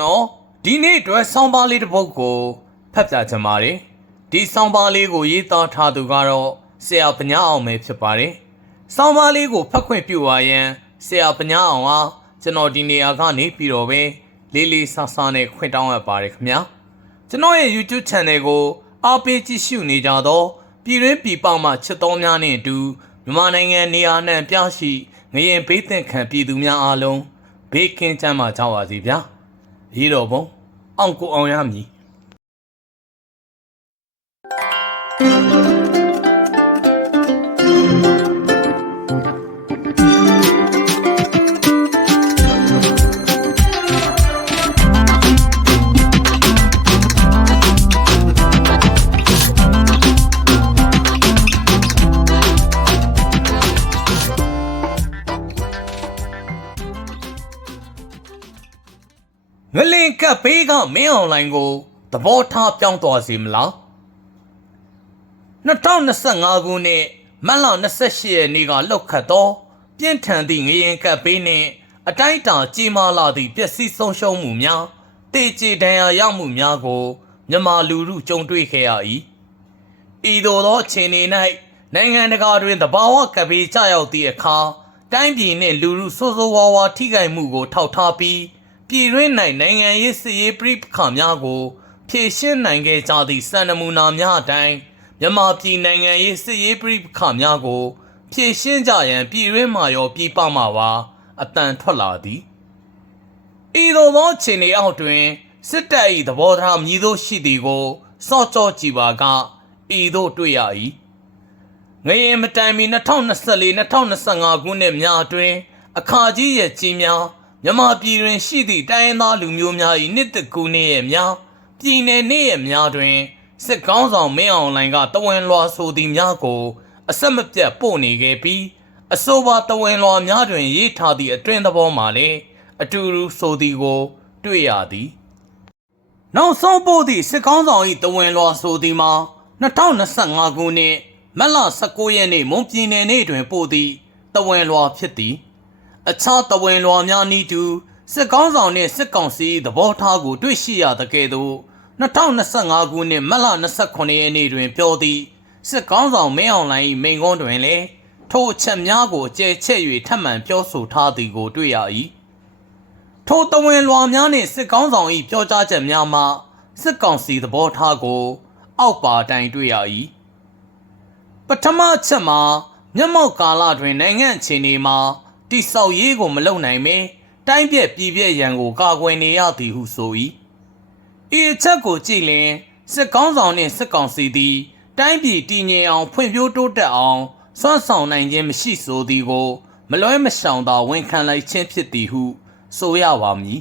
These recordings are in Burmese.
နော်ဒီနေ့အတွက်ဆောင်းပါးလေးတစ်ပုဒ်ကိုဖတ်ပြချင်ပါတယ်ဒီဆောင်းပါးလေးကိုရေးသားထားသူကတော့ဆရာပညာအောင်ပဲဖြစ်ပါတယ်ဆောင်းပါးလေးကိုဖတ်ခွင့်ပြုပါရန်ဆရာပညာအောင်ဟာကျွန်တော်ဒီနေရာကနေပြီးတော့ပဲလေးလေးဆာဆာနဲ့ခွင့်တောင်းရပါတယ်ခင်ဗျာကျွန်တော်ရဲ့ YouTube Channel ကိုအားပေးကြည့်ရှုနေကြတော့ပြည်တွင်းပြည်ပမှချစ်တော်များနဲ့အတူမြန်မာနိုင်ငံနေရာနှံ့ပြရှိငရင်ဘေးသင့်ခံပြည်သူများအားလုံးဘေးကင်းချမ်းသာကြပါစေဗျာ ရေးတော်ပုံအောင်ကိုအောင်ရမည် ပ်ဘေးကမင်းအွန်လိုင်းကိုသဘောထားပြောင်းသွားစေမလား2025ခုနှစ်မတ်လ28ရက်နေ့ကလောက်ခတ်သောပြင်းထန်သည့်ငရင်ကပ်ဘေးနှင့်အတိုင်းအတာကြီးမားလာသည့်ပျက်စီးဆုံးရှုံးမှုများတေကျဒဏ်ရာရမှုများကိုမြန်မာလူထုကြုံတွေ့ခဲ့ရ၏ဤသို့သောအခြေအနေ၌နိုင်ငံတကာတွင်သဘာဝကပ်ဘေးကြရောက်သည့်အခါတိုင်းပြည်နှင့်လူထုဆိုးဆိုးဝါးဝါထိခိုက်မှုကိုထောက်ထားပြီး ပြည်တွင်း၌နိုင်ငံရေးစစ်ရေးပြိပခါများကိုဖြည့်ရှင်းနိုင်ခဲ့ကြသည့်စံနမူနာများအတိုင်းမြန်မာပြည်နိုင်ငံရေးစစ်ရေးပြိပခါများကိုဖြည့်ရှင်းကြရန်ပြည်တွင်းမှရောပြည်ပမှပါအတန်ထွက်လာသည်ဤသို့သောခြေနေအောက်တွင်စစ်တပ်၏သဘောထားမြည်သို့ရှိသည်ကိုစော့ကြောကြည့်ပါကဤသို့တွေ့ရ၏ငရင်မတိုင်မီ2024-2025ခုနှစ်များအတွင်းအခါကြီးရဲ့ကြီးများ မြန်မာပြည်တွင်ရှိသည့်တိုင်းရင်းသားလူမျိုးများ၏နှစ်တကူနေ့ရဲ့များပြည်내နေ့ရဲ့များတွင်စစ်ကောင်းဆောင်မင်းအောင်လှိုင်ကတဝန်လွှာဆိုသည်များကိုအဆက်မပြတ်ပို့နေခဲ့ပြီးအဆိုပါတဝန်လွှာများတွင်ရေးထားသည့်အတွင်းသဘောမှာလည်းအတူတူဆိုသည်ကို တွေ့ရသည်နောက်ဆုံးပို့သည့်စစ်ကောင်းဆောင်၏တဝန်လွှာဆိုသည်မှာ2025ခုနှစ်မတ်လ19ရက်နေ့မွန်ပြည်နယ်နေ့တွင်ပို့သည့်တဝန်လွှာဖြစ်သည် အခြားတဝင်လွာများနီးတူစစ်ကောင်းဆောင်နှင့်စစ်ကောင်စီသဘောထားကို တွေ့ရှိရသကဲ့သို့2025ခုနှစ်မတ်လ29ရက်နေ့တွင်ပြောသည့်စစ်ကောင်းဆောင်မင်းအောင်လှိုင်၏မိန့်ခွန်းတွင်လည်းထိုအချက်များကိုအကျယ်ချဲ့၍ထပ်မံပြောဆိုထားသည်ကိုတွေ့ရ၏ထိုတဝင်လွာများနှင့်စစ်ကောင်းဆောင်၏ပြောကြားချက်များမှစစ်ကောင်စီသဘောထားကို အောက်ပါတိုင်တွေ့ရ၏ပထမအချက်မှာမျက်မှောက်ကာလတွင်နိုင်ငံအခြေအနေမှာ တိဆောက်ရေးကိုမလုပ်နိုင်မင်းတိုင်းပြက်ပြည်ပြက်ရန်ကိုကာကွယ်နေရသည်ဟုဆို၏ဤအချက်ကိုကြည့်လင်စစ်ကောင်းဆောင်နှင့်စစ်ကောင်စီသည် တိုင်းပြည်တည်ငြိမ်အောင်ဖွံ့ဖြိုးတိုးတက်အောင်စွမ်းဆောင်နိုင်ခြင်းမရှိဆိုသည်ကို မလွဲမရှောင်သာဝန်ခံလိုက်ခြင်းဖြစ်သည်ဟုဆိုရပါမည်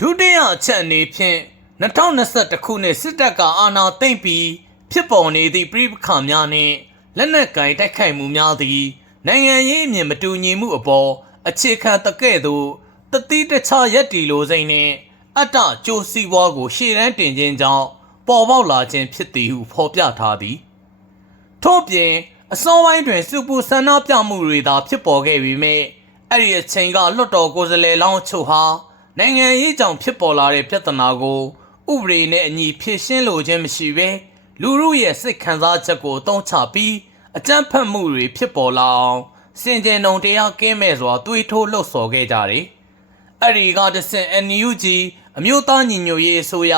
ဒုတိယအချက်အနေဖြင့်2021ခုနှစ်စစ်တပ်ကအာဏာသိမ်းပြီးဖြစ်ပေါ်နေသည့်ပြည်ပခါများနှင့်လက်နက်ကင်တိုက်ခိုက်မှုများသည် နိုင်ငံရေးအမြင်မတူညီမှုအပေါ်အခြေခံတကဲ့သို့တတိတခြားရက်တီလိုစိမ့်နှင့်အတ္တကြိုးစီးပွားကို ရှေ့တန်းတင်ခြင်းကြောင့်ပေါ်ပေါက်လာခြင်းဖြစ်သည်ဟုဖော်ပြထားသည်ထို့ပြင်အစောပိုင်းတွင်စူပူဆန္ဒပြမှုတွေသာဖြစ်ပေါ်ခဲ့ပေမယ့်အဲ့ဒီအချိန်ကလွတ်တော်ကိုယ်စားလှယ်လောင်းအချို့ဟာနိုင်ငံရေးကြောင့်ဖြစ်ပေါ်လာတဲ့ပြဿနာကိုဥပဒေနဲ့အညီဖြေရှင်းလိုခြင်းမရှိဘဲလူမှုရဲ့စိတ်ခံစားချက်ကိုအသုံးချပြီး အကြမ်းဖက်မှုတွေဖြစ်ပေါ်လာအောင်စင်ကြင်ုံတရားကင်းမဲ့စွာတွေးထိုးလှုပ်ဆော်ခဲ့ကြတယ်။အဲ့ဒီကတဆင့် NUG အမျိုးသားညီညွတ်ရေးအစိုးရ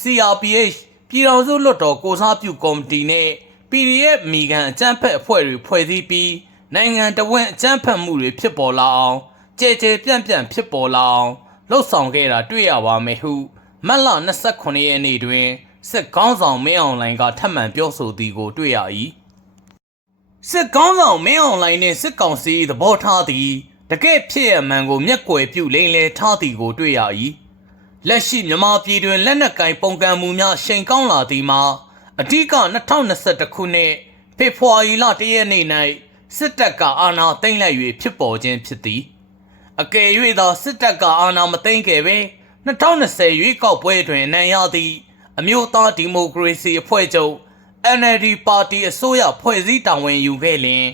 CRPH ပြည်ထောင်စုလွှတ်တော်ကိုစားပြုကော်မတီနဲ့ PDF မိကန်အကြမ်းဖက်အဖွဲ့တွေဖွဲ့စည်းပြီးနိုင်ငံတော်ဝန်အကြမ်းဖက်မှုတွေဖြစ်ပေါ်လာအောင်ကြဲကြဲပြန့်ပြန့်ဖြစ်ပေါ်လာအောင်လှုပ်ဆောင်ခဲ့တာတွေ့ရပါမယ်ဟုမတ်လ29ရက်နေ့တွင်စစ်ကောင်းဆောင်မင်းအောင်လှိုင်ကထပ်မံပြောဆိုသည်ကိုတွေ့ရ၏ စစ်ကောင်းဆောင်မင်းအောင်လှိုင်နှင့်စစ်ကောင်စီသဘောထားသည်တကယ်ဖြစ်ရမှန်ကိုမျက်ကွယ်ပြုလိမ့်လေထားသည်ကိုတွေ့ရ၏လက်ရှိမြန်မာပြည်တွင်လက်နက်ကင်ပုံကံမှုများရှိန်ကောင်းလာသည်မှာအဓိက2021ခုနှစ်ဖေဖော်ဝါရီလ1ရက်နေ့၌စစ်တပ်ကအာဏာသိမ်းလိုက်၍ဖြစ်ပေါ်ခြင်းဖြစ်သည်အကယ်၍သာစစ်တပ်ကအာဏာမသိမ်းခဲ့ပဲ2020ရွေးကောက်ပွဲတွင်အနိုင်ရသည့်အမျိုးသားဒီမိုကရေစီအဖွဲ့ချုပ် NLD ပါတီအစိုးရဖွဲ့စည်းတာဝန်ယူခဲ့လျင်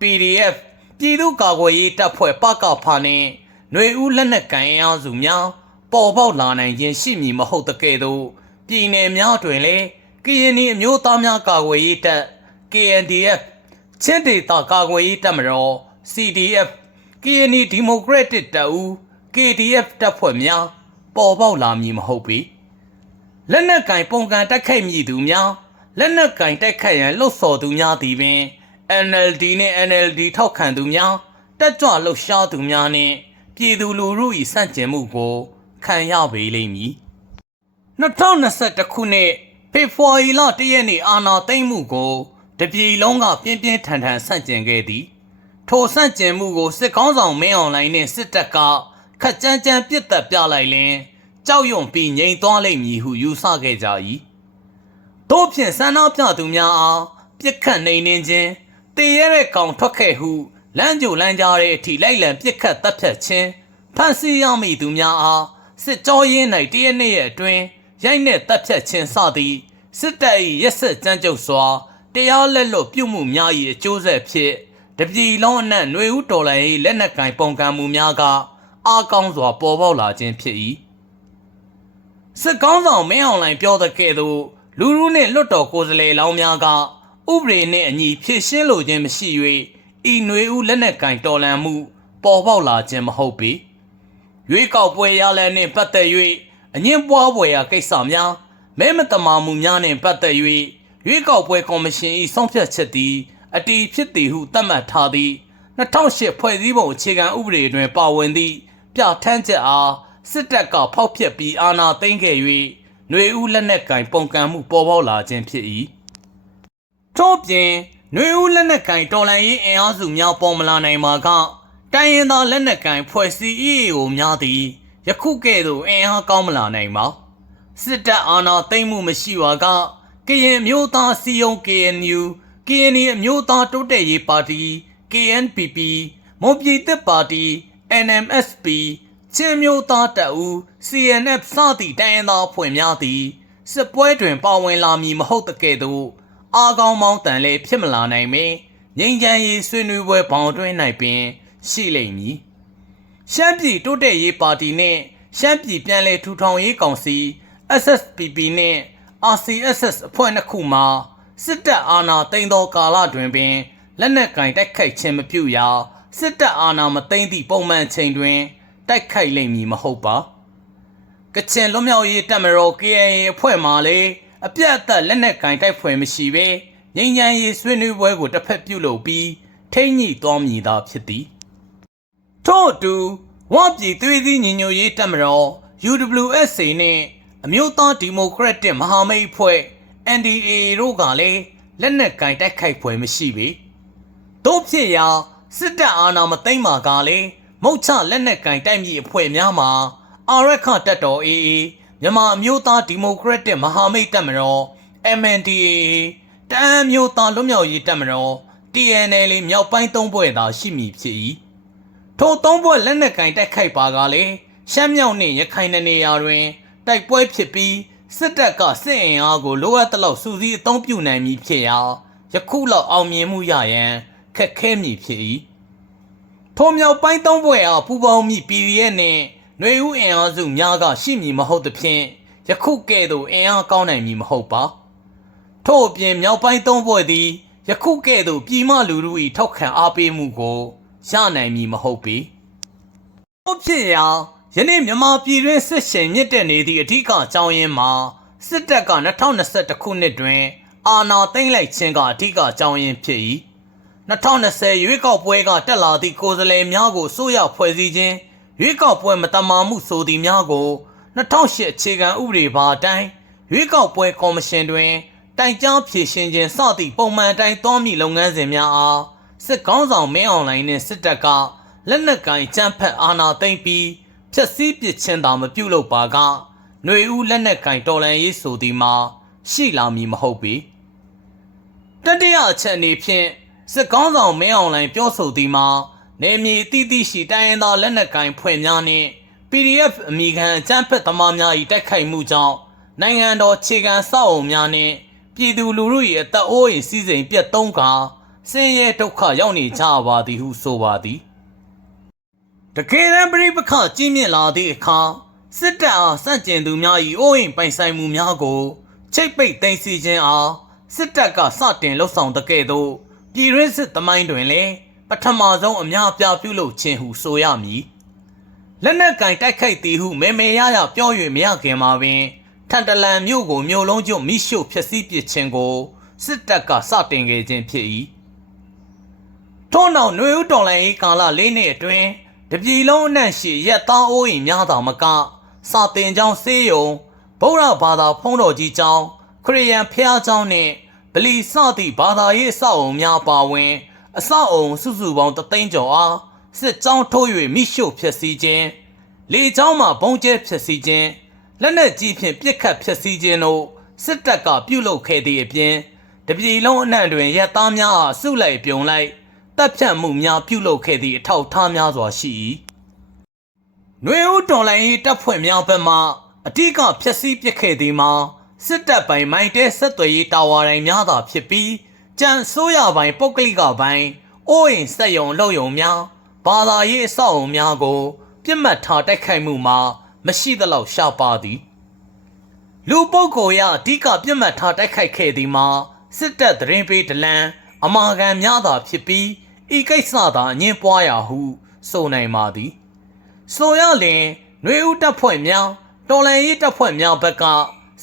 PDF ပြည်သူ့ကာကွယ်ရေးတပ်ဖွဲ့ပကဖာနှင့်ຫນွေဦးလက်နက်ကိုင်အင်အားစုများပပေါ်ပေါက်လာနိုင်ခြင်းရှိမည်မဟုတ်တကယ်တော့ပြည်နယ်များတွင်လည်းကရင်နီအမျိုးသားများကာကွယ်ရေးတပ် KNDF ချင်းဒေသကာကွယ်ရေးတပ်မတော် CDF ကရင်နီဒီမိုကရက်တစ်တပ်ဦး KDF တပ်ဖွဲ့များပေါ်ပေါက်လာမည်မဟုတ်ပေလက်နက်ကင်ပုံကန်တိုက်ခိုက်မည်သူများ လက်နက်ကင်တိုက်ခိုက်ရန်လှုပ်ဆော်သူများသည်ပင် NLD နှင့် NLD ထောက်ခံသူများတက်ကြွလှုပ်ရှားသူများနှင့်ပြည်သူလူထု၏စန့်ကျင်မှုကို ခံရပေလိမ့်မည်2021ခုနှစ်ဖေဖော်ဝါရီလ1ရက်နေ့အာဏာသိမ်းမှုကိုတပြည်လုံးကပြင်းပြင်းထန်ထန်ဆန့်ကျင်ခဲ့သည်ထိုဆန့်ကျင်မှုကိုစစ်ကောင်းဆောင်မင်းအောင်လှိုင်နှင့်စစ်တပ်ကခက်ကြမ်းကြမ်းပြစ်တက်ပြလိုက်လင်ကြောက်ရွံ့ပြီးငြိမ်သွားလိမ့်မည်ဟုယူဆခဲ့ကြ၏ တို့ဖြင့်ဆန္ဒပြသူများအားပြစ်ခတ်နေနေခြင်းတည်ရတဲ့ကောင်ထွက်ခဲ့ဟုလမ်းကြိုလမ်းကြားတဲ့အထိလိုက်လံပြစ်ခတ်တပ်ဖြတ်ခြင်းဖန်ဆီးရမည့်သူများအားစစ်ကြောရေး၌တရက်နေ့ရဲ့အတွင်းရိုက်နှက်တပ်ဖြတ်ခြင်းစသည့်စစ်တပ်၏ရက်ဆက်ကြမ်းကြုတ်စွာတရားလက်လွတ်ပြုမှုများ၏အကျိုးဆက်ဖြင့်တပြည်လုံးအနှံ့ຫນွေဦးတော်လှန်ရေးလက်နက်ကင်ပုံကံမှုများကအားကောင်းစွာပေါ်ပေါက်လာခြင်းဖြစ်၏စစ်ကောင်းဆောင်မင်းအောင်လှိုင်ပြောတဲ့ကဲ့သို့ လူလူနှင့်လွတ်တော်ကိုယ်စားလှယ်လောင်းများကဥပဒေနှင့်အညီဖြည့်ရှင်းလိုခြင်းမရှိ၍ဤຫນွေဦးလက်နက်ကင်တော်လှန်မှုပေါ်ပေါက်လာခြင်းမဟုတ်ပေရွေးကောက်ပွဲရလဒ်နှင့်ပတ်သက်၍အငင်းပွားပွဲရာကိစ္စများမဲမတမာမှုများနှင့်ပတ်သက်၍ရွေးကောက်ပွဲကော်မရှင်၏ဆုံးဖြတ်ချက်သည်အတီးဖြစ်သည်ဟုသတ်မှတ်ထားသည့်2008ဖွဲ့စည်းပုံအခြေခံဥပဒေတွင်ပါဝင်သည့်ပြဋ္ဌာန်းချက်အားစစ်တပ်ကဖောက်ဖျက်ပြီးအာဏာသိမ်းခဲ့၍ ຫນွေဦးလက်နက်ကင်ပုံကံမှုပေါ်ပေါက်လာခြင်းဖြစ်၏ထို့ပြင်ຫນွေဦးလက်နက်ကင်တော်လှန်ရေးအင်အားစုများပေါ်မလာနိုင်မှာကတိုင်းရင်းသားလက်နက်ကင်ဖွဲ့စည်းရေးကိုများသည်ယခုကဲ့သို့အင်အားကောင်းမလာနိုင်ပါစစ်တပ်အာဏာသိမ်းမှုမရှိပါကကရင်မျိုးသားစီယုံ KNU KNI အမျိုးသားတိုးတက်ရေးပါတီ KNPP မွန်ပြည်သက်ပါတီ NMSP ချင်းမျိုးသားတပ်ဦး CNF စသည့်တိုင်းရင်းသားဖွဲ့များသည်စစ်ပွဲတွင်ပါဝင်လာမည်မဟုတ်တကဲ့သို့အာကောင်းမောင်းတန်လည်းဖြစ်မလာနိုင်မင်းငိမ့်ချမ်းရေးဆွေးနွေးပွဲဘောင်တွင်း၌ပင် ရှိလိမ့်မည်ရှမ်းပြည်တိုးတက်ရေးပါတီနှင့်ရှမ်းပြည်ပြည်လဲထူထောင်ရေးကောင်စီ SSPP နှင့် RCSS အဖွဲ့နှစ်ခုမှာစစ်တပ်အာဏာသိမ်းသောကာလတွင်ပင်လက်နက်ကင်တိုက်ခိုက်ခြင်းမပြုရာစစ်တပ်အာဏာမသိမ်းသည့်ပုံမှန်ချိန်တွင် တိုက်ခိုက်လိမ့်မည်မဟုတ်ပါကချင်လွတ်မြောက်ရေးတပ်မတော် KIA အဖွဲ့မှလည်းအပြတ်အသတ်လက်နက်ကင်တိုက်ပွဲမရှိဘဲငြိမ်းချမ်းရေးဆွေးနွေးပွဲကိုတစ်ဖက်ပြုလုပ်ပြီးထိမ့်ညှိသွားမည်သာဖြစ်သည်ထို့အတူဝပြည်သွေးစည်းညီညွတ်ရေးတပ်မတော် UWSA နှင့်အမျိုးသားဒီမိုကရက်တစ်မဟာမိတ်အဖွဲ့ NDA တို့ကလည်းလက်နက်ကင်တိုက်ခိုက်ပွဲမရှိပေတို့ဖြစ်ရာစစ်တပ်အာဏာမသိမ်းမှာကလည်း မုတ်ချလက်နက်ကင်တိုက်မြေအဖွဲ့များမှာအာရခတပ်တော် AA မြန်မာအမျိုးသားဒီမိုကရက်တစ်မဟာမိတ်တပ်မတော် MNDAA တအမ်းမျိုးသားလွတ်မြောက်ရေးတပ်မတော် TNL မြောက်ပိုင်းသုံးဘွဲ့သာရှိမည်ဖြစ်၏ထိုသုံးဘွဲ့လက်နက်ကင်တိုက်ခိုက်ပါကလည်းရှမ်းမြောက်နှင့်ရခိုင်နယ်နေရာတွင်တိုက်ပွဲဖြစ်ပြီးစစ်တပ်ကစစ်အင်အားကိုလိုအပ်သလောက်စူးစီးအသုံးပြုနိုင်မည်ဖြစ်ရာယခုလောက်အောင်မြင်မှုရရန်ခက်ခဲမည်ဖြစ်၏ ထိုမြောက်ပိုင်းသုံးဘွဲ့အားပူပေါင်းမိ PDF နှင့်ຫນွေဦးအင်အားစုများကရှိမည်မဟုတ်သဖြင့်ယခုကဲ့သို့အင်အားကောင်းနိုင်မည်မဟုတ်ပါထို့အပြင်မြောက်ပိုင်းသုံးဘွဲ့သည်ယခုကဲ့သို့ပြည်မလူထု၏ထောက်ခံအားပေးမှုကိုရနိုင်မည်မဟုတ်ပေ။ဟုတ်ဖြစ်ရာယနေ့မြန်မာပြည်တွင်စစ်ရှင်မြင့်တက်နေသည့်အထူးအကြောင်းရင်းမှာစစ်တပ်က2021ခုနှစ်တွင် အာဏာသိမ်းလိုက်ခြင်းကအထူးအကြောင်းရင်းဖြစ်၏ 2020ရွေးကောက်ပွဲကတက်လာသည့်ကိုယ်စားလှယ်များကိုစိုးရဖွဲ့စည်းခြင်းရွေးကောက်ပွဲမတမာမှုဆိုသည်များကို2008အခြေခံဥပဒေပါအတိုင်းရွေးကောက်ပွဲကော်မရှင်တွင်တိုင်ကြားဖြည့်ရှင်ခြင်းစသည့်ပုံမှန်အတိုင်းတောမီလုပ်ငန်းစဉ်များအားစစ်ကောင်းဆောင်မင်းအွန်လိုင်းနှင့်စစ်တပ်ကလက်နက်ကင်ကြမ်းဖက်အာဏာသိမ်းပြီးဖျက်ဆီးပစ်ခြင်းသာမပြုလုပ်ပါကຫນွေဦးလက်နက်ကင်တော်လန်ရေးဆိုသည်မှာရှိလာမည်မဟုတ်ပေတတိယအချက်အနေဖြင့် စစ်ကောင်းဆောင်မင်းအောင်လှိုင်ပြောဆိုသည်မှာနေမည်တိတိရှိတိုင်းရင်းသားလက်နက်ကင်ဖွဲ့များနှင့် PDF အမိခံအကြမ်းဖက်သမားများ၏တိုက်ခိုက်မှုကြောင့်နိုင်ငံတော်ခြေခံစောက်အုံများနှင့်ပြည်သူလူထု၏အသက်အိုးအိမ်စီးစိမ်ပြတ်သုံးကာဆင်းရဲဒုက္ခရောက်နေကြပါသည်ဟုဆိုပါသည်တကယ်တမ်းပြိပခကြီးမြင့်လာသည့်အခါစစ်တပ်အားစန့်ကျင်သူများ၏အိုးအိမ်ပိုင်ဆိုင်မှုများကိုချိတ်ပိတ်သိမ်းဆီးခြင်းအားစစ်တပ်ကစတင်လှုပ်ဆောင်တဲ့ကဲ့သို့ ပြည်ရင်းစစ်သမိုင်းတွင်လည်းပထမဆုံးအများအပြားပြုလုပ်ခြင်းဟုဆိုရမည်လက်နက်ကင်တိုက်ခိုက်သည်ဟုမေမေရရပြော၍မရခင်မှာပင်ထန်တလန်မြို့ကိုမြို့လုံးကျွတ်မိရှို့ဖျက်ဆီးပစ်ခြင်းကိုစစ်တပ်ကစတင်ခဲ့ခြင်းဖြစ်၏ထို့နောက်ຫນွေဦးတော်လိုင်း၏ကာလလေးနှစ်အတွင်းတပြည်လုံးအနှံ့ရှိရက်သားအိုးအိမ်များသာမကစာတင်ကျောင်းဆေးရုံဗုဒ္ဓဘာသာဖုံးတော်ကြီးကျောင်းခရစ်ယာန်ဖျားကျောင်းနှင့် ဗလီစသည့်ဘာသာရေးအဆောက်အုံများပါဝင်အဆောက်အုံစုစုပေါင်းတသိန်းကျော်အားစစ်ကြောင်းထိုး၍မိရှို့ဖျက်ဆီးခြင်းလေကြောင်းမှဘုံကျဲဖျက်ဆီးခြင်းလက်နက်ကြီးဖြင့်ပစ်ခတ်ဖျက်ဆီးခြင်းတို့စစ်တပ်ကပြုလုပ်ခဲ့သည့်အပြင်တပြည်လုံးအနှံ့တွင်ရက်သားများအားစုလိုက်ပြုံလိုက်တပ်ဖြတ်မှုများပြုလုပ်ခဲ့သည့်အထောက်အထားများစွာရှိ၏နှွေဦးတော်လိုင်း၏တပ်ဖွဲ့များဘက်မှအထူးကဖျက်ဆီးပစ်ခဲ့သည်မှာ စစ်တပ်ပိုင်မိုင်းတဲဆက်သွယ်ရေးတာဝါတိုင်များသာဖြစ်ပြီးကြံဆိုးရပိုင်ပုတ်ကလိကပိုင်အိုးအိမ်ဆက်ယုံလှုပ်ယုံများဘာသာရေးအဆောက်အုံများကိုပြစ်မှတ်ထားတိုက်ခိုက်မှုမှာမရှိသလောက်ရှားပါသည်လူပုဂ္ဂိုလ်ရအဓိကပြစ်မှတ်ထားတိုက်ခိုက်ခဲ့သည်မှာစစ်တပ်သတင်းပေးဒလန်အမာခံများသာဖြစ်ပြီးဤကိစ္စသာအငင်းပွားရာဟုဆိုနိုင်ပါသည်ဆိုရလျင်နှွေဦးတပ်ဖွဲ့များတော်လန်ရေးတပ်ဖွဲ့များဘက်က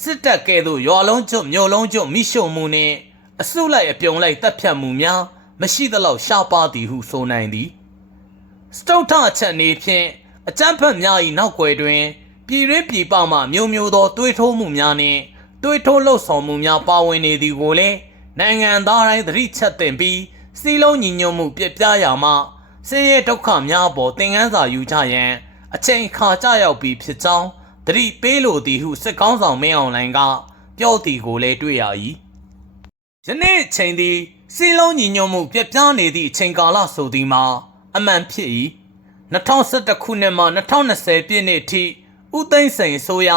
စစ်တပ်ကဲ့သို့ရွာလုံးကျွတ်မြို့လုံးကျွတ်မိရှုံမှုနှင့်အစုလိုက်အပြုံလိုက်တပ်ဖြတ်မှုများမရှိသလောက်ရှားပါသည်ဟုဆိုနိုင်သည်စတုထအချက်အနေဖြင့်အကြမ်းဖက်များ၏နောက်ွယ်တွင်ပြည်ရင်းပြည်ပမှမျိုးမျိုးသောတွေးထိုးမှုများနှင့်တွေးထိုးလှုပ်ဆောင်မှုများပါဝင်နေသည်ကိုလည်းနိုင်ငံသားတိုင်းသတိချက်တင်ပြီးစီလုံးညီညွတ်မှုပြပြရာမှဆင်းရဲဒုက္ခများပေါ်သင်ခန်းစာယူကြရန်အချိန်အခါကြရောက်ပြီးဖြစ်ကြောင်း သတိပေးလိုသည်ဟုစစ်ကောင်းဆောင်မင်းအောင်လှိုင်ကပြောသည်ကိုလည်းတွေ့ရ၏ယနေ့အချိန်သည်စီလုံးညီညွတ်မှုပြပြနေသည့်အချိန်ကာလဆိုသည်မှာအမှန်ဖြစ်၏2011ခုနှစ်မှ2020ပြည့်နှစ်အထိဦးသိန်းစိန်အစိုးရ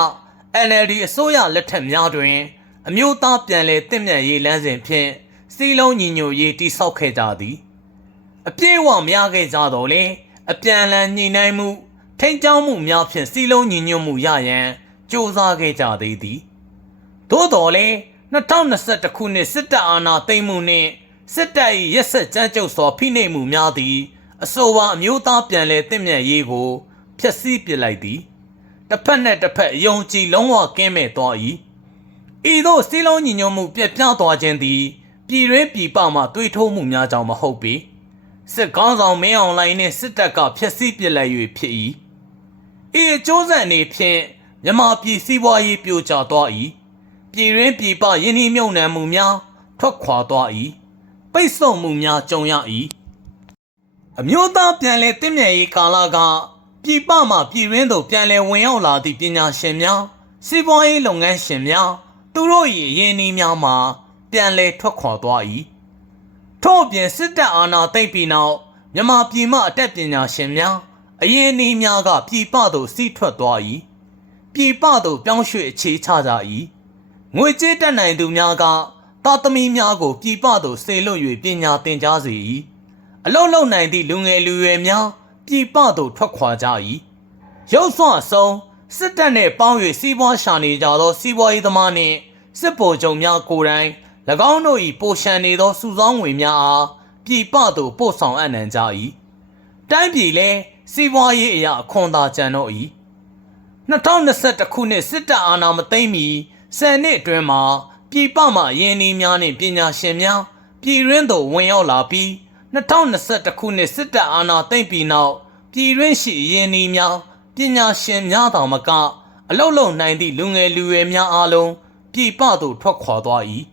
NLD အစိုးရလက်ထက်များတွင် အမျိုးသားပြန်လည်တင့်မြတ်ရေးလမ်းစဉ်ဖြင့်စီလုံးညီညွတ်ရေးတိဆောက်ခဲ့ကြသည် အပြည့်အဝများခဲ့ကြတော့လေအပြန်အလှန်ညှိနှိုင်းမှု ထိန်းကျောင်းမှုများဖြင့်စီလုံးညီညွတ်မှုရရန်စ조사ခဲ့ကြသေးသည်သို့တော်လည်း2021ခုနှစ်စစ်တပ်အာဏာသိမ်းမှုနှင့်စစ်တပ်၏ရက်ဆက်ကြမ်းကြုတ်စွာဖိနှိပ်မှုများသည်အဆိုပါအမျိုးသားပြန်လည်တင့်မြတ်ရေးကိုဖျက်ဆီးပစ်လိုက်သည်တစ်ဖက်နဲ့တစ်ဖက်အယုံကြည်လုံးဝကင်းမဲ့သွား၏ဤသို့စီလုံးညီညွတ်မှုပြက်ပြားသွားခြင်းသည်ပြည်တွင်းပြည်ပမှတွေးထိုးမှုများကြောင့်မဟုတ်ပေစစ်ကောင်းဆောင်မင်းအောင်လှိုင်နှင့်စစ်တပ်ကဖျက်ဆီးပစ်လိုက်၍ဖြစ်၏ ဤအကျိုးဆက်အနေဖြင့်မြန်မာပြည်စည်းဝါးရေးပြိုကျသွား၏ပြည်တွင်းပြည်ပယင်းနှိမ့်မြုံနှံမှုများထွက်ခွာသွား၏ပိတ်ဆို့မှုများကြုံရ၏အမျိုးသားပြန်လည်တင့်မြတ်ရေးကာလကပြည်ပမှပြည်ရင်းသို့ပြန်လည်ဝင်ရောက်လာသည့်ပညာရှင်များစီးပွားရေးလုပ်ငန်းရှင်များသူတို့၏အရင်းအနှီးများမှပြန်လည်ထွက်ခွာသွား၏ထို့အပြင်စစ်တပ်အာဏာသိမ်းပြီးနောက်မြန်မာပြည်မှအတက်ပညာရှင်များ အရင်းအနှီးများကပြည်ပသို့စီးထွက်သွား၏ပြည်ပသို့ပြောင်းရွှေ့အခြေချကြ၏ငွေကြေးတက်နိုင်သူများကသားသမီးများကိုပြည်ပသို့ဆေလွတ်၍ပညာသင်ကြားစေ၏အလုံးလုံးနိုင်သည့်လူငယ်လူရွယ်များပြည်ပသို့ထွက်ခွာကြ၏ရုပ်ဆွဆုံးစစ်တပ်နှင့်ပေါင်း၍စီးပွားရှာနေကြသောစီးပွားရေးသမားနှင့်စစ်ဗိုလ်ချုပ်များကိုယ်တိုင်၎င်းတို့၏ပိုရှန်နေသောစုဆောင်းငွေများအားပြည်ပသို့ပို့ဆောင်အပ်နှံကြ၏တိုင်းပြည်လည်း စီးပွားရေးအရာအခွန်သာကျန်တော့၏2021ခုနှစ်စစ်တပ်အာဏာမသိမ်းမီဆယ်နှစ်အတွင်းမှာပြည်ပမှယင်းနှီးများနှင့်ပညာရှင်များပြည်ရင်းသို့ဝင်ရောက်လာပြီး2021ခုနှစ်စစ်တပ်အာဏာသိမ်းပြီးနောက်ပြည်ရင်းရှိယင်းနှီးများပညာရှင်များတောင်မကအလုတ်လုံနိုင်သည့်လူငယ်လူရွယ်များအားလုံးပြည်ပသို့ထွက်ခွာသွား၏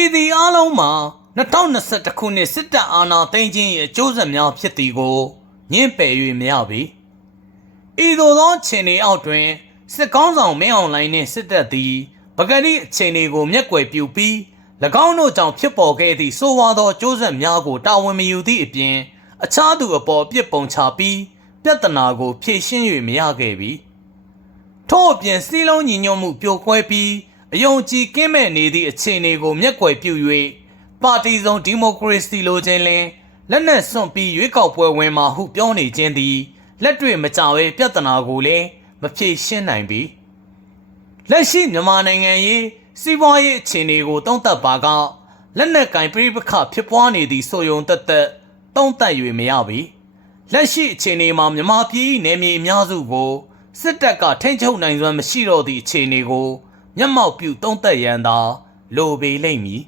ဤသည်အားလုံးမှာ 2021ခုနှစ်စစ်တပ်အာဏာသိမ်းခြင်း၏အကျိုးဆက်များဖြစ်သည်ကိုညှင်းပယ်၍မရပေဤသို့သောခြေနေအောက်တွင်စစ်ကောင်းဆောင်မင်းအောင်လိုင်းနှင့်စစ်တပ်သည်ပကတိအခြေအနေကိုမျက်ကွယ်ပြုပြီး၎င်းတို့ကြောင့်ဖြစ်ပေါ်ခဲ့သည့်ဆိုးဝါးသောကြိုးဆက်များကိုတာဝန်မယူသည့်အပြင်အခြားသူအပေါ်ပြစ်ပုံချပြီးပြဿနာကိုဖြေရှင်း၍မရခဲ့ပြီထို့အပြင်စီးလုံးညီညွတ်မှုပြိုကွဲပြီးအယုံကြည်ကင်းမဲ့နေသည့်အခြေအနေကိုမျက်ကွယ်ပြု၍ ပါတီစုံဒီမိုကရေစီလိုချင်လင်လက်နက်စွန့်ပြီးရွေးကောက်ပွဲဝင်မှာဟုပြောနေခြင်းသည်လက်တွေ့မကြဝဲပြဿနာကိုလည်းမဖြေရှင်းနိုင်ပြီလက်ရှိမြန်မာနိုင်ငံရေးစီးပွားရေးအခြေအနေကိုတုံ့တက်ပါကလက်နက်ကင်ပြိပခဖြစ်ပွားနေသည့်ဆိုယုံတက်တက်တုံ့တက်၍မရပြီလက်ရှိအခြေအနေမှာမြန်မာပြည်၏နယ်မြေအများစုကိုစစ်တပ်ကထိန်းချုပ်နိုင်စွမ်းမရှိတော့သည့်အခြေအနေကိုမျက်မှောက်ပြုတုံ့တက်ရန်သာလိုပေလိမ့်မည်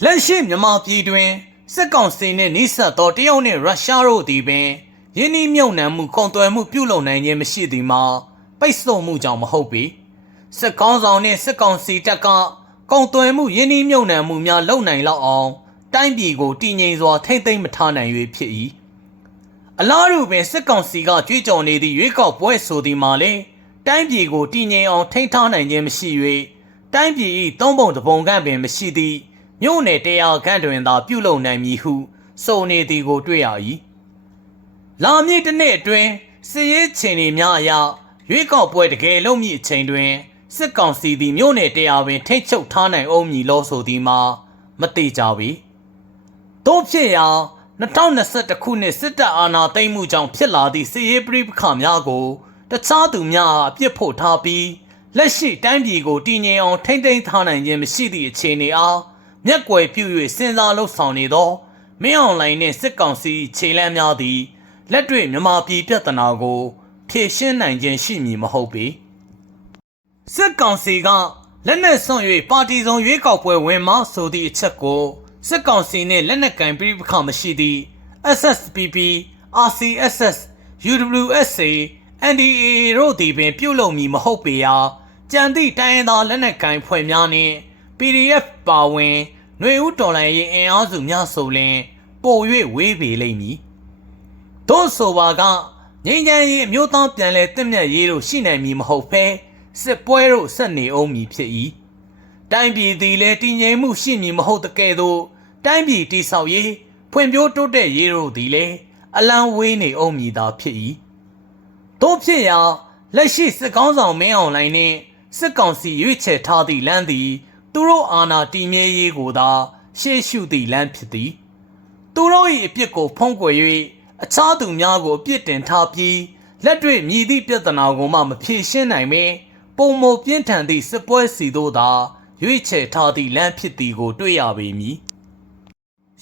လက်ရှိမြန်မာပြည်တွင်စစ်ကောင်စီနှင့်နှိစက်သောတရုတ်နှင့်ရုရှားတို့သည်ပင်ယင်းနှိမြုံနှံမှုကုန်သွယ်မှုပြုလုပ်နိုင်ခြင်းမရှိသည်မှာပိတ်ဆို့မှုကြောင့်မဟုတ်ပေစစ်ကောင်းဆောင်နှင့်စစ်ကောင်စီတပ်ကကုန်သွယ်မှုယင်းနှိမြုံနှံမှုများလုပ်နိုင်လောက်အောင်တိုင်းပြည်ကိုတည်ငြိမ်စွာထိမ့်သိမ်းမထားနိုင်၍ဖြစ်၏အလားတူပင်စစ်ကောင်စီကကြွေးကြော်နေသည့်ရွေးကောက်ပွဲဆိုသည်မှာလည်းတိုင်းပြည်ကိုတည်ငြိမ်အောင်ထိန်းထားနိုင်ခြင်းမရှိ၍တိုင်းပြည်၏သုံးပုံတစ်ပုံကန့်ပင်မရှိသည့် မြို့နယ်တရားခန့်တွင်သာပြုလုပ်နိုင်မည်ဟုစုံနေသည်ကိုတွေ့ရ၏လာမည့်တစ်နှစ်အတွင်းစစ်ရေးချိန်တွေများအရရွေးကောက်ပွဲတကယ်လုံးမည့်အချိန်တွင်စစ်ကောင်စီသည်မြို့နယ်တရားပင်ထိတ်ချုပ်ထားနိုင်အောင်မည်လို့ဆိုသည်မှာမတိကြပြီတို့ဖြစ်ရာ2021ခုနှစ်စစ်တပ်အာဏာသိမ်းမှုကြောင့်ဖြစ်လာသည့်စစ်ရေးပဋိပက္ခများကိုတခြားသူများအားအပြစ်ဖို့ထားပြီးလက်ရှိတိုင်းပြည်ကိုတည်ငြိမ်အောင်ထိမ့်သိမ်းထားနိုင်ခြင်းမရှိသည့်အခြေအနေအား မျက်ကွယ်ပြု၍စဉ်းစားလှုပ်ဆောင်နေသောမင်းအောင်လှိုင်နှင့်စစ်ကောင်စီခြေလှမ်းများသည်လက်တွေ့မြန်မာပြည်ပြဿနာကို ဖြေရှင်းနိုင်ခြင်းရှိမည်မဟုတ်ပေစစ်ကောင်စီကလက်နက်ဆွန့်၍ပါတီစုံရွေးကောက်ပွဲဝင်မဆိုသည့်အချက်ကိုစစ်ကောင်စီနှင့်လက်နက်ကင်ပြိပခမရှိသည့် SSPP RCSS UWSA NDAA တို့သည်ပင်ပြုတ်လုံမည်မဟုတ်ပေရာကြံသည့်တိုင်းရင်းသားလက်နက်ကင်ဖွဲ့များနှင့် PDF ပါဝင်ຫນွေဦးတော်လှန်ရေးအင်အားစုများဆိုလျင်ပို၍ဝေးပေလိမ့်မည်တို့ဆိုပါကငိမ့်ချမ်းရေးအမျိုးသားပြန်လဲတင့်မြတ်ရေးတို့ရှိနိုင်မည်မဟုတ်ဘဲစစ်ပွဲတို့ဆက်နေအောင်မည်ဖြစ်၏တိုင်းပြည်သည်လည်းတည်ငြိမ်မှုရှိမည်မဟုတ်တကယ်သို့တိုင်းပြည်တိဆောက်ရေးဖွံ့ဖြိုးတိုးတက်ရေးတို့သည်လည်းအလံဝေးနေအောင်မည်သာဖြစ်၏တို့ဖြစ်ရာလက်ရှိစစ်ကောင်းဆောင်မင်းအောင်လှိုင်နှင့်စစ်ကောင်စီရွေးချယ်ထားသည့်လမ်းသည် သူတို့အာဏာတည်မြဲရေးကိုသာရှေ့ရှုသည့်လမ်းဖြစ်သည်သူတို့၏အပြစ်ကိုဖုံးကွယ်၍အခြားသူများကိုအပြစ်တင်ထားပြီးလက်တွေ့မြည်သည့်ပြဿနာကိုမှမဖြေရှင်းနိုင်ပေပုံမပြင်းထန်သည့်စစ်ပွဲစီတို့သာရွေးချယ်ထားသည့်လမ်းဖြစ်သည်ကို တွေ့ရပေမည်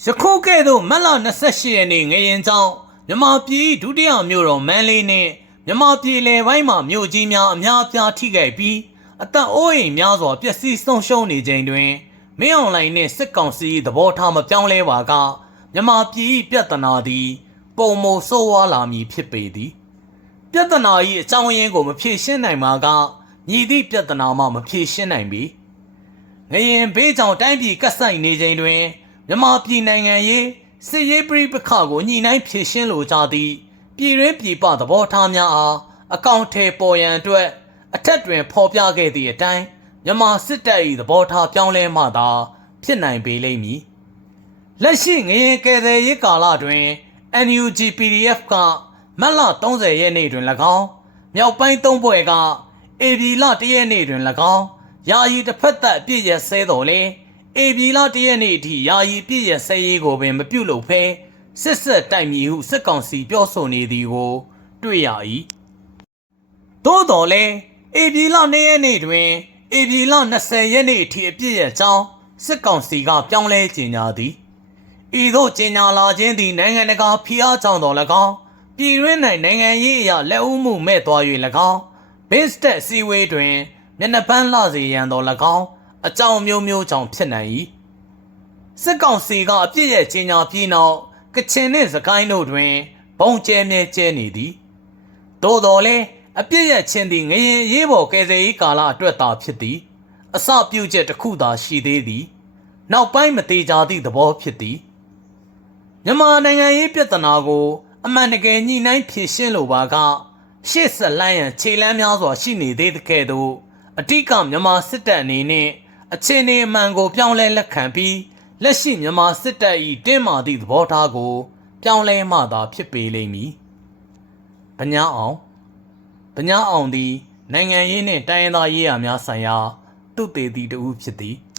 ယခုကဲ့သို့မတ်လ28ရက်နေ့ငရင်ကြောင့်မြမပြည်ဒုတိယမြို့တော်မန်းလေးနှင့်မြမပြည်လယ်ပိုင်းမှာမြို့ကြီးများအများအပြားထိခိုက်ပြီး အသက်အိုးအိမ်များစွာပျက်စီးဆုံးရှုံးနေချိန်တွင်မင်းအွန်လိုင်းနှင့်စစ်ကောင်စီ၏သဘောထားမပြောင်းလဲပါကမြမပြည်၏ပြဿနာသည် ပုံမဆိုးဝါးလာမည်ဖြစ်ပေသည်ပြဿနာ၏အကြောင်းရင်းကိုမဖြေရှင်းနိုင်ပါကမြည်သည့်ပြဿနာမှမဖြေရှင်းနိုင်ပြီငရင်ဘေးကြောင့်တိုင်းပြည်ကပ်ဆိုင်နေချိန်တွင်မြမပြည်နိုင်ငံရေးစစ်ရေးပြိပခါကိုညှိနှိုင်းဖြေရှင်းလိုကြသည့်ပြည်တွင်းပြည်ပသဘောထားများအားအကောင့်ထဲပေါ်ရန်အတွက် အထက်တွင်ဖော်ပြခဲ့သည့်အတိုင်းမြန်မာစစ်တပ်၏သဘောထားပြောင်းလဲမှသာ ဖြစ်နိုင်ပေလိမ့်မည်လက်ရှိငရင်ကယ်ဆယ်ရေးကာလတွင် NUG PDF ကမတ်လ30ရက်နေ့တွင်၎င်းမြောက်ပိုင်းသုံးဘွဲ့က AB လ1ရက်နေ့တွင်၎င်းယာယီတစ်ဖက်သက်အပြည့်ရဆဲတော်လဲ AB လ1ရက်နေ့အထိယာယီပြည့်ရဆဲရေးကိုပင်မပြုတ်လို့ဖဲစစ်ဆက်တိုက်မည်ဟုစစ်ကောင်စီပြောဆိုနေသည်ကို တွေ့ရ၏သို့တော်လဲ ဧပြီလ2ရက်နေ့တွင်ဧပြီလ20ရက်နေ့အထိအပြည့်ရကြောင်းစစ်ကောင်စီကပြောင်းလဲကြေညာသည်ဤသို့ကြေညာလာခြင်းသည်နိုင်ငံတကာဖိအားကြောင့်တော်၎င်းပြည်တွင်း၌နိုင်ငံရေးအရာလက်ဦးမှုမဲ့သွား၍၎င်းဘစ်စတက်စီဝေးတွင်မျက်နှာပန်းလှစေရန်တော်၎င်းအကြောင်းမျိုးမျိုးကြောင့်ဖြစ်နိုင်၏စစ်ကောင်စီကအပြစ်ရဲ့ကြေညာပြီးနောက်ကချင်နှင့်စကိုင်းတို့တွင်ဘုံကျဲမြဲကျဲနေသည်သို့တော်လည်း အပြစ်ရဲ့ချင်းသည်ငရင်ရေးပေါ်ကယ်ဆယ်ရေးကာလအတွက်သာဖြစ်သည် အစပြုချက်တစ်ခုသာရှိသေးသည် နောက်ပိုင်းမသေးကြသည့်သဘောဖြစ်သည်မြန်မာနိုင်ငံရေးပြဿနာကို အမှန်တကယ်ညှိနှိုင်းဖြေရှင်းလိုပါကရှေ့ဆက်လန်းရန်ခြေလမ်းများစွာရှိနေသေးတဲ့ကဲ့သို့အတိကမြန်မာစစ်တပ်အနေနဲ့အခြေအနေအမှန်ကိုပြောင်းလဲလက်ခံပြီးလက်ရှိမြန်မာစစ်တပ်၏တင်းမာသည့်သဘောထားကို ပြောင်းလဲမှသာဖြစ်ပေလိမ့်မည်။ဗညာအောင် ဗညာအောင်သည် နိုင်ငံရေးနှင့်တိုင်းရင်းသားရေးရာများဆိုင်ရာသူတေသီတဦးဖြစ်သည်။